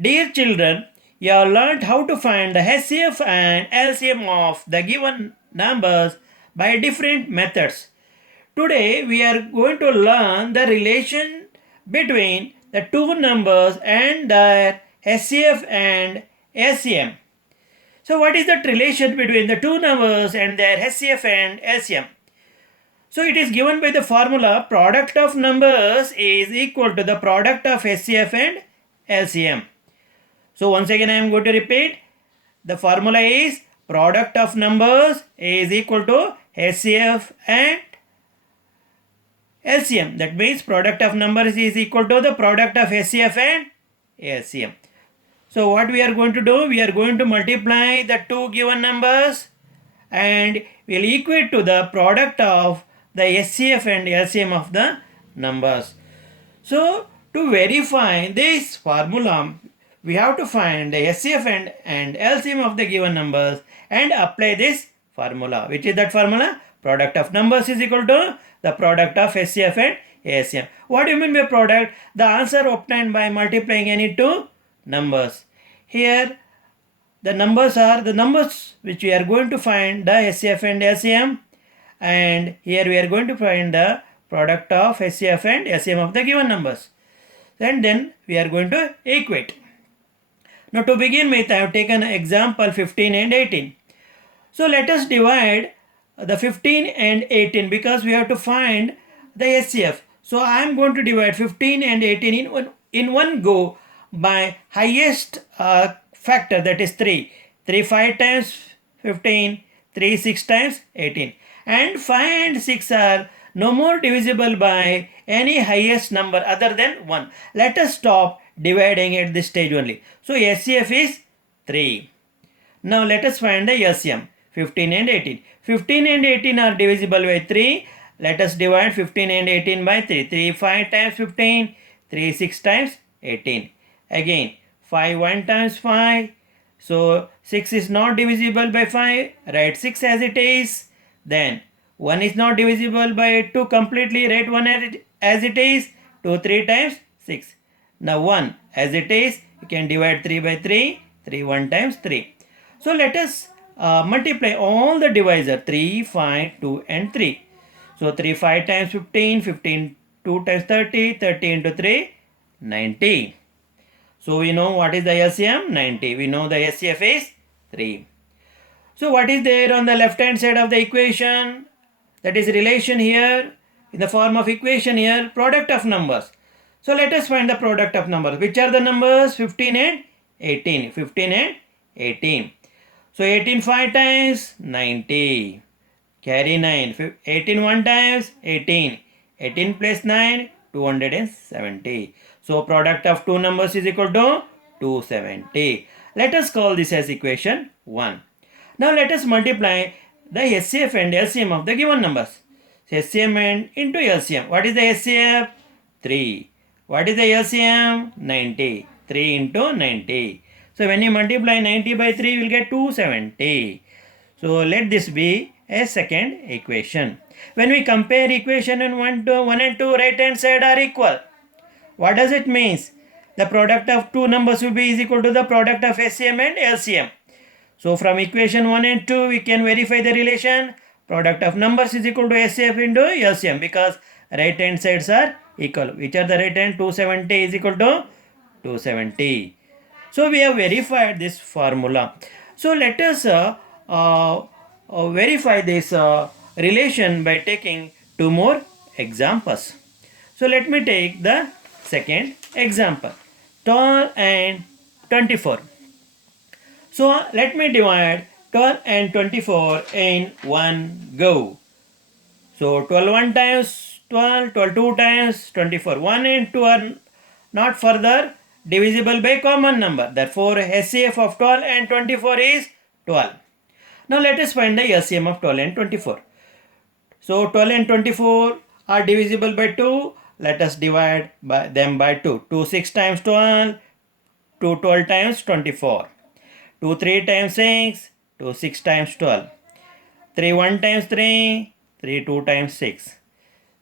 Dear children, you have learned how to find the HCF and LCM of the given numbers by different methods. Today we are going to learn the relation between the two numbers and their HCF and LCM. So what is the relation between the two numbers and their HCF and LCM? So it is given by the formula product of numbers is equal to the product of HCF and LCM. So once again I am going to repeat, the formula is product of numbers is equal to HCF and LCM. That means product of numbers is equal to the product of HCF and LCM. So what we are going to do, we are going to multiply the two given numbers and will equate to the product of the HCF and LCM of the numbers. So to verify this formula, we have to find the HCF and LCM of the given numbers and apply this formula. Which is that formula? Product of numbers is equal to the product of HCF and LCM. What do you mean by product? The answer obtained by multiplying any two numbers. Here the numbers are the numbers which we are going to find the HCF and LCM, and here we are going to find the product of HCF and LCM of the given numbers, and then we are going to equate. Now to begin with, I have taken example 15 and 18. So let us divide the 15 and 18 because we have to find the HCF. So I am going to divide 15 and 18 in one go by highest factor, that is 3. 3 5 times 15, 3 6 times 18. And 5 and 6 are no more divisible by any highest number other than 1. Let us stop dividing at this stage only. So HCF is 3. Now let us find the LCM, 15 and 18. 15 and 18 are divisible by 3. Let us divide 15 and 18 by 3. 3 5 times 15, 3 6 times 18. Again 5 1 times 5. So 6 is not divisible by 5. Write 6 as it is. Then 1 is not divisible by 2 completely. Write 1 as it is. 2 3 times 6. Now 1 as it is. You can divide 3 by 3. 3 1 times 3. So let us multiply all the divisor 3, 5, 2 and 3. So 3 5 times 15, 15 2 times 30, 30 into 3, 90. So we know what is the LCM? 90. We know the HCF is 3. So what is there on the left hand side of the equation? That is relation here in the form of equation here, product of numbers. So let us find the product of numbers. Which are the numbers? 15 and 18. 15 and 18. So 18 5 times 90. Carry 9. 18 1 times 18. 18 plus 9, 270. So product of two numbers is equal to 270. Let us call this as equation 1. Now let us multiply the HCF and LCM of the given numbers. HCM and into LCM. What is the HCF? 3. What is the LCM? 90. 3 into 90. So when you multiply 90 by 3, you will get 270. So let this be a second equation. When we compare equation and 1 and 2 right hand side are equal. What does it mean? The product of two numbers will be is equal to the product of HCM and LCM. So from equation 1 and 2 we can verify the relation. Product of numbers is equal to HCF into LCM because right hand sides are equal. Which are the right hand? 270 is equal to 270. So we have verified this formula. So let us verify this relation by taking two more examples. So let me take the second example, 12 and 24. So let me divide 12 and 24 in one go. So 12 1 times 12, 12 2 times 24. 1 and 2 are not further divisible by common number. Therefore HCF of 12 and 24 is 12. Now let us find the LCM of 12 and 24. So 12 and 24 are divisible by 2. Let us divide them by 2. 2 6 times 12, 2 12 times 24. 2 3 times 6, 2 6 times 12. 3 1 times 3, 3 2 times 6.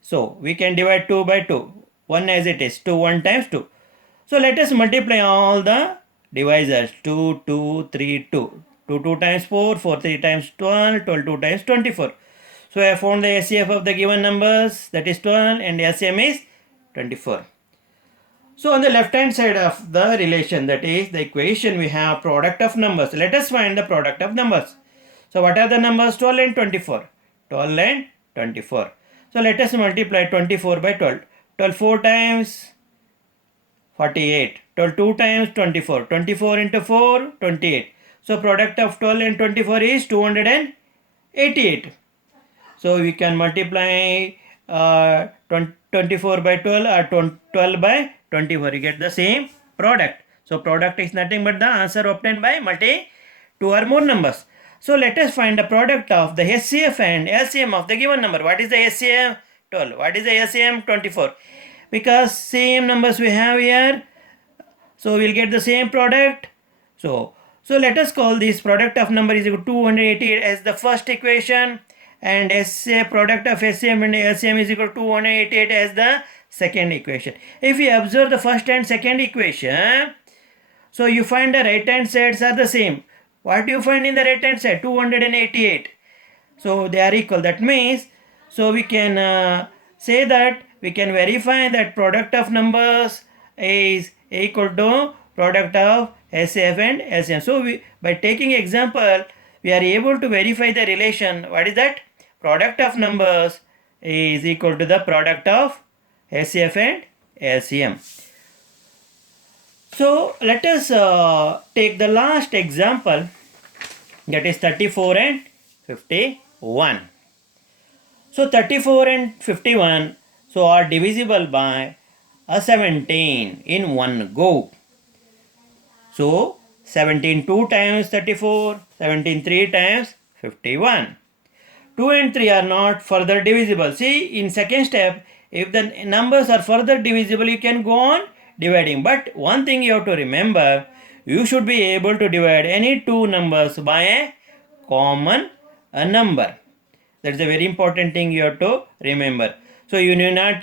So we can divide 2 by 2. 1 as it is. 2 1 times 2. So let us multiply all the divisors 2, 2, 3, 2. 2, 2 times 4, 4, 3 times 12, 12, 2 times 24. So I have found the SCF of the given numbers, that is 12, and LCM is 24. So on the left hand side of the relation, that is the equation, we have product of numbers. Let us find the product of numbers. So what are the numbers? 12 and 24. 12 and 24. So let us multiply 24 by 12. 12 4 times 48. 12 2 times 24. 24 into 4, 28. So product of 12 and 24 is 288. So we can multiply 24 by 12 or 12 by 24. You get the same product. So product is nothing but the answer obtained by multi two or more numbers. So let us find the product of the SCF and LCM of the given number. What is the SCF? 12. What is the LCM? 24. Because same numbers we have here, so we'll get the same product. So let us call this product of number is equal to 288 as the first equation, and product of SCM and LCM is equal to 288 as the second equation. If we observe the first and second equation, so you find the right hand sides are the same. What do you find in the right hand side? 288. So they are equal. That means, so we can say that we can verify that product of numbers is equal to product of SCF and LCM. So by taking example, we are able to verify the relation. What is that? Product of numbers is equal to the product of SCF and LCM. So let us take the last example, that is 34 and 51. So 34 and 51 so are divisible by a 17 in one go. So 17 2 times 34, 17 3 times 51. 2 and 3 are not further divisible. See, in second step, if the numbers are further divisible, you can go on dividing. But one thing you have to remember, you should be able to divide any two numbers by a common number. That's a very important thing you have to remember. So you need not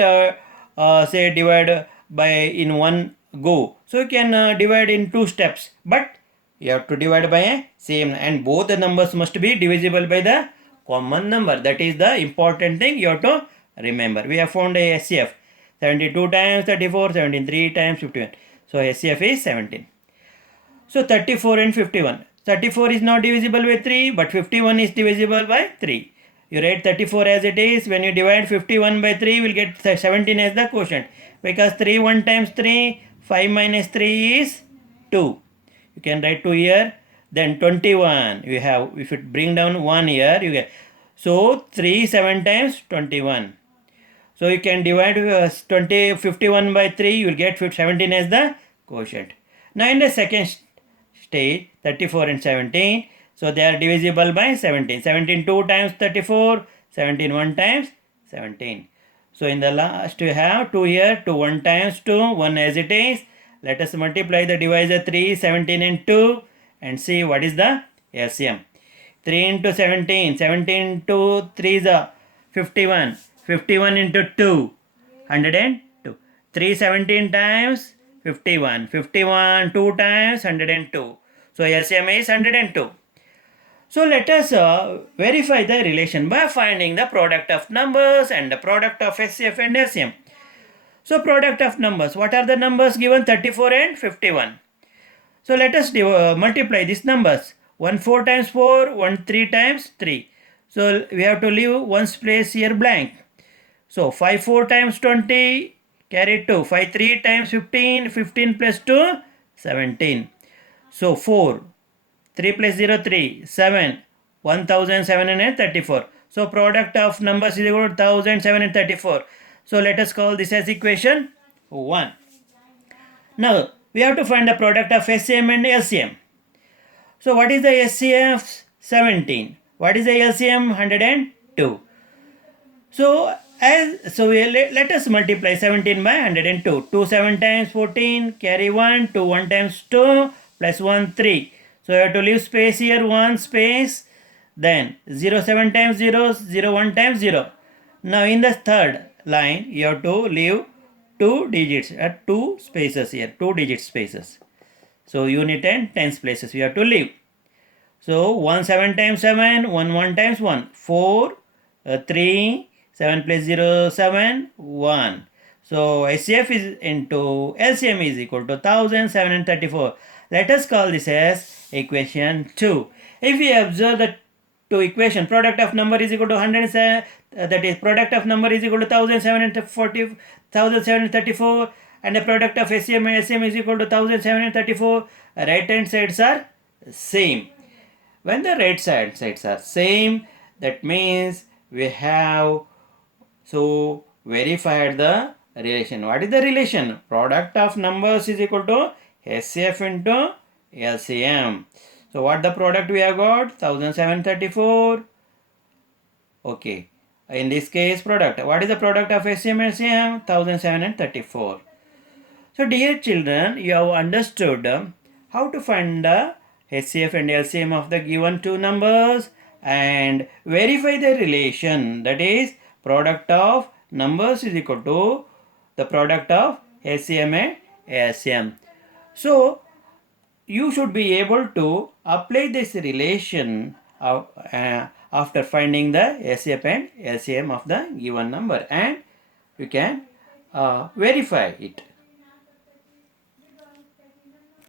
say divide by in one go. So you can divide in two steps, but you have to divide by a same, and both the numbers must be divisible by the common number. That is the important thing you have to remember. We have found a SCF 72 times 34, 17 3 times 51. So SCF is 17. So 34 and 51. 34 is not divisible by 3, but 51 is divisible by 3. You write 34 as it is. When you divide 51 by 3, you will get 17 as the quotient. Because 3 1 times 3, 5 minus 3 is 2. You can write 2 here. Then 21. You have, if you bring down 1 here, you get. So 3 7 times 21. So you can divide 51 by 3, you will get 17 as the quotient. Now in the second stage, 34 and 17. So they are divisible by 17. 17 2 times 34, 17 1 times 17. So in the last we have 2 here, 2 1 times 2, 1 as it is. Let us multiply the divisor 3, 17 and 2 and see what is the LCM. 3 into 17, 17 to 3 is 51. 51 into 2, 102. 3 17 times 51. 51 2 times 102. So LCM is 102. So let us verify the relation by finding the product of numbers and the product of SCF and LCM. So product of numbers, what are the numbers given? 34 and 51. So let us multiply these numbers. 1 4 times 4, 1 3 times 3. So we have to leave one place here blank. So 5 4 times 20, carry 2. 5 3 times 15, 15 plus 2, 17. So 4. 3 plus 0, 3, 7, 1734. So product of numbers is equal to 1734. So let us call this as equation 1. Now we have to find the product of SCM and LCM. So what is the SCF? 17. What is the LCM? 102. So let us multiply 17 by 102. 2 7 times 14, carry 1, 2 1 times 2, plus 1 3. So you have to leave space here, 1 space, then 0 7 times 0, 0 1 times 0. Now in the third line, you have to leave 2 digits at 2 spaces here, 2 digit spaces. So unit and tens places we have to leave. So 1 7 times 7, 1 1 times 1, 4, 3, 7 plus 0, 7, 1. So HCF is into LCM is equal to 1734. Let us call this as equation 2. If we observe the two equation, product of number is equal to 107, that is product of number is equal to 1734, and the product of SCM and LCM is equal to 1734. Right hand sides are same. When the right sides are same, that means we have verified the relation. What is the relation? Product of numbers is equal to HCF into LCM. So what the product we have got? 1734. Okay. In this case, product. What is the product of HCM and LCM? 1734. So dear children, you have understood how to find the HCF and LCM of the given two numbers and verify the relation, that is product of numbers is equal to the product of HCM and LCM. So you should be able to apply this relation after finding the HCF and LCM of the given number, and you can verify it.